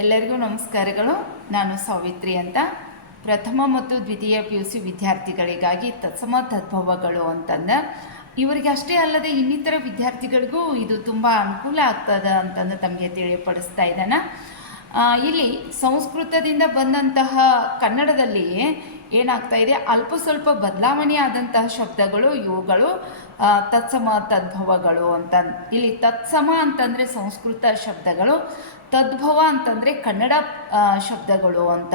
ಎಲ್ಲರಿಗೂ ನಮಸ್ಕಾರಗಳು. ನಾನು ಸಾವಿತ್ರಿ ಅಂತ. ಪ್ರಥಮ ಮತ್ತು ದ್ವಿತೀಯ ಪಿ ಯು ಸಿ ವಿದ್ಯಾರ್ಥಿಗಳಿಗಾಗಿ ತತ್ಸಮ ತದ್ಭವಗಳು ಅಂತಂದ. ಇವರಿಗೆ ಅಷ್ಟೇ ಅಲ್ಲದೆ ಇನ್ನಿತರ ವಿದ್ಯಾರ್ಥಿಗಳಿಗೂ ಇದು ತುಂಬ ಅನುಕೂಲ ಆಗ್ತದೆ ಅಂತಂದು ತಮಗೆ ತಿಳಿಪಡಿಸ್ತಾ ಇದ್ದಾನೆ. ಇಲ್ಲಿ ಸಂಸ್ಕೃತದಿಂದ ಬಂದಂತಹ ಕನ್ನಡದಲ್ಲಿ ಏನಾಗ್ತಾ ಇದೆ? ಅಲ್ಪ ಸ್ವಲ್ಪ ಬದಲಾವಣೆ ಆದಂತಹ ಶಬ್ದಗಳು, ಇವುಗಳು ತತ್ಸಮ, ತದ್ಭವಗಳು ಅಂತ ಇಲ್ಲಿ ತತ್ಸಮ ಅಂತಂದರೆ ಸಂಸ್ಕೃತ ಶಬ್ದಗಳು, ತದ್ಭವ ಅಂತಂದರೆ ಕನ್ನಡ ಶಬ್ದಗಳು ಅಂತ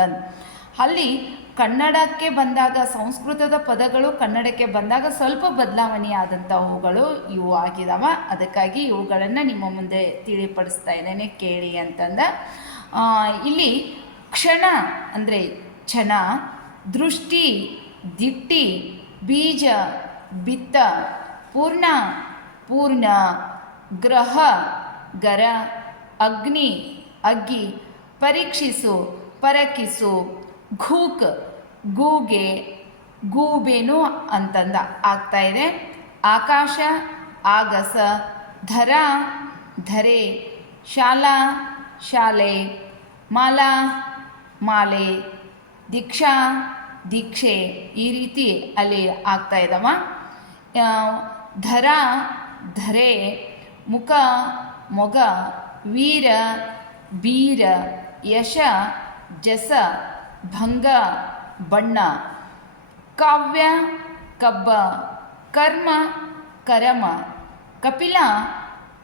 ಅಲ್ಲಿ ಕನ್ನಡಕ್ಕೆ ಬಂದಾಗ ಸಂಸ್ಕೃತದ ಪದಗಳು ಕನ್ನಡಕ್ಕೆ ಬಂದಾಗ ಸ್ವಲ್ಪ ಬದಲಾವಣೆ ಆದಂಥವುಗಳು ಇವು ಆಗಿದಾವ. ಅದಕ್ಕಾಗಿ ಇವುಗಳನ್ನು ನಿಮ್ಮ ಮುಂದೆ ತಿಳಿಪಡಿಸ್ತಾ ಇದ್ದೇನೆ, ಕೇಳಿ ಅಂತಂದ. ಇಲ್ಲಿ ಕ್ಷಣ ಅಂದರೆ ಕ್ಷಣ ದೃಷ್ಟಿ, ದಿಟ್ಟಿ, ಬೀಜ, ಬಿತ್ತ, ಪೂರ್ಣ ಪೂರ್ಣ, ಗ್ರಹ, ಗರ, ಅಗ್ನಿ, ಅಗ್ಗಿ, ಪರೀಕ್ಷಿಸು, ಪರಕಿಸು, ಘೂಕ್, ಗೂಗೆ, ಗೂಬೇನು ಅಂತಂದ ಆಗ್ತಾ ಇದೆ. ಆಕಾಶ, ಆಗಸ, ಧರ, ಧರೆ, ಶಾಲಾ ಶಾಲೆ, ಮಾಲಾ, ಮಾಲೆ, ದೀಕ್ಷಾ, ದೀಕ್ಷೆ ಈ ರೀತಿ ಅಲ್ಲಿ ಆಗ್ತಾ ಇದ್ದಾವ ಧರ, ಧರೆ, ಮುಖ, ಮೊಗ, ವೀರ, ಬೀರ, ಯಶ, ಜಸ, ಭಂಗ, ಬಣ್ಣ. ಕಾವ್ಯ, ಕಬ್ಬ, ಕರ್ಮ, ಕರಮ, ಕಪಿಲ,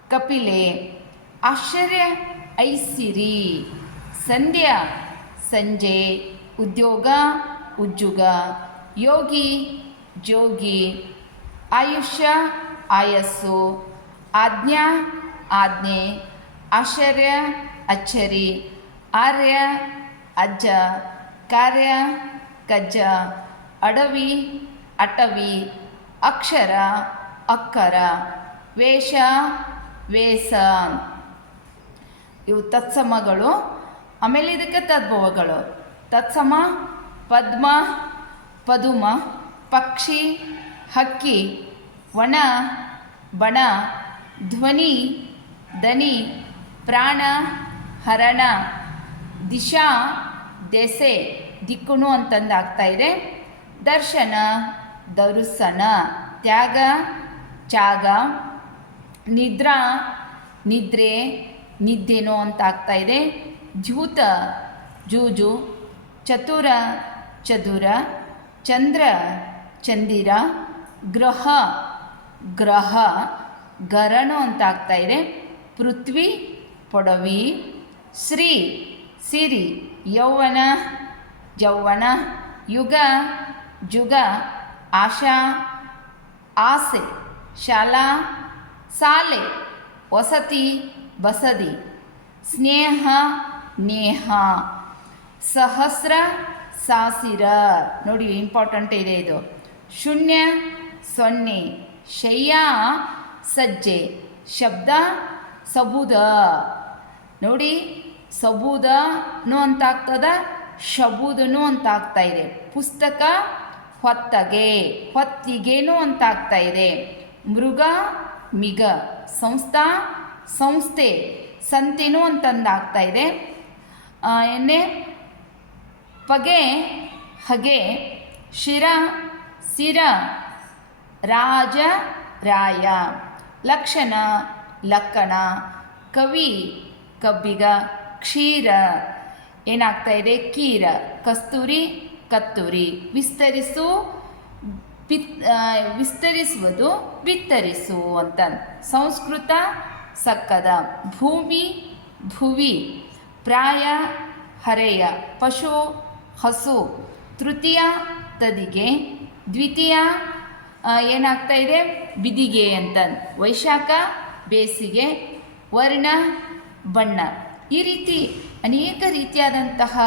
ಕಪಿಲೆ. ಆಶ್ಚರ್ಯ ಐಸಿರಿ. ಸಂಧ್ಯಾ, ಸಂಜೆ, ಉದ್ಯೋಗ, ಉಜ್ಜುಗ. ಯೋಗಿ, ಜೋಗಿ. ಆಯುಷ್ಯ, ಆಯಸ್ಸು. ಆಜ್ಞಾ, ಆಜ್ಞೆ. ಆಶ್ಚರ್ಯ, ಅಚ್ಚರಿ. ಆರ್ಯ, ಅಜ್ಜ. ಕಾರ್ಯ, ಕಜ್ಜ. ಅಡವಿ, ಅಟವಿ. ಅಕ್ಷರ, ಅಕ್ಕರ. ವೇಷ ವೇಷ. ಇವು ತತ್ಸಮಗಳು. ಆಮೇಲೆ ಇದಕ್ಕೆ ತದ್ಭವಗಳು. ತತ್ಸಮ, ಪದ್ಮ, ಪದುಮ, ಪಕ್ಷಿ, ಹಕ್ಕಿ ಒಣ ಬಣ, ಧ್ವನಿ, ದನಿ, ಪ್ರಾಣ, ಹರಣ, ದಿಶಾ, ದೆಸೆ ದಿಕ್ಕುನು ಅಂತಂದು ಆಗ್ತಾ ಇದೆ. ದರ್ಶನ, ದರುಸನ, ತ್ಯಾಗ, ಚಾಗ, ನಿದ್ರಾ, ನಿದ್ರೆ ನಿದ್ದೆನೋ ಅಂತ ಆಗ್ತಾ ಇದೆ. ಜೂತ ಜೂಜು, ಚತುರ, ಚದುರ, ಚಂದ್ರ, ಚಂದಿರ, ಗ್ರಹ ಗ್ರಹ ಗರನು ಅಂತ ಆಗ್ತಾ ಇದೆ. ಪೃಥ್ವಿ, ಪೊಡವಿ, ಶ್ರೀ, ಸಿರಿ, ಯೌವನ ಯೌವನ ಯುಗ, ಜುಗ, ಆಶಾ, ಆಸೆ, ಶಾಲಾ, ಸಾಲೆ, ವಸತಿ ಬಸದಿ ಸ್ನೇಹ, ನೇಹ. ಸಹಸ್ರ, ಸಾಸಿರ. ನೋಡಿ ಇಂಪಾರ್ಟೆಂಟ್ ಇದೆ ಇದು. ಶೂನ್ಯ, ಸೊನ್ನೆ. ಶಯ್ಯ, ಸಜ್ಜೆ. ಶಬ್ದ, ಸಬೂದ. ನೋಡಿ, ಸಬೂದನು ಅಂತ ಆಗ್ತದ ಶಬೂದನು ಅಂತ ಆಗ್ತಾ ಇದೆ. ಪುಸ್ತಕ, ಹೊತ್ತಗೆ. ಹೊತ್ತಿಗೆನು ಅಂತ ಆಗ್ತಾ ಇದೆ. ಮೃಗ, ಮಿಗ. ಸಂಸ್ಥಾ ಸಂಸ್ಥೆ ಸಂತೆನೂ ಅಂತಂದಾಗ್ತಾ ಇದೆ. ಎನ್ನೆ ಪಗೆ ಹಗೆ ಶಿರ ಸಿರ ರಾಜ ರಾಯ ಲಕ್ಷಣ ಲಕ್ಕಣ ಕವಿ ಕಬ್ಬಿಗ ಕ್ಷೀರ ಏನಾಗ್ತಾ ಇದೆ ಕೀರ ಕಸ್ತೂರಿ ಕತ್ತೂರಿ ವಿಸ್ತರಿಸು ಬಿತ್ ವಿಸ್ತರಿಸುವುದು ಬಿತ್ತರಿಸು ಅಂತ ಸಂಸ್ಕೃತ ಸಕ್ಕದ. ಭೂಮಿ ಭುವಿ ಪ್ರಾಯ ಹರೆಯ, ಪಶು ಹಸು. ತೃತೀಯ ತದಿಗೆ, ದ್ವಿತೀಯ ಏನಾಗ್ತಾ ಇದೆ? ಬಿದಿಗೆ ಅಂತ ವೈಶಾಖ, ಬೇಸಿಗೆ, ವರ್ಣ, ಬಣ್ಣ. ಈ ರೀತಿ ಅನೇಕ ರೀತಿಯಾದಂತಹ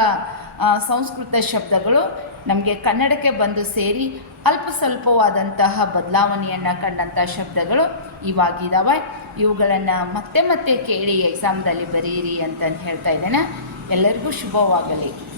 ಸಂಸ್ಕೃತ ಶಬ್ದಗಳು ನಮಗೆ ಕನ್ನಡಕ್ಕೆ ಬಂದು ಸೇರಿ ಅಲ್ಪ ಸ್ವಲ್ಪವಾದಂತಹ ಬದಲಾವಣೆಯನ್ನು ಕಂಡಂಥ ಶಬ್ದಗಳು ಇವಾಗಿದ್ದಾವೆ ಇವುಗಳನ್ನು ಮತ್ತೆ ಮತ್ತೆ ಕೇಳಿ ಎಕ್ಸಾಮ್ದಲ್ಲಿ ಬರೀರಿ ಅಂತಂದು ಹೇಳ್ತಾ ಇದ್ದೇನೆ. ಎಲ್ಲರಿಗೂ ಶುಭವಾಗಲಿ.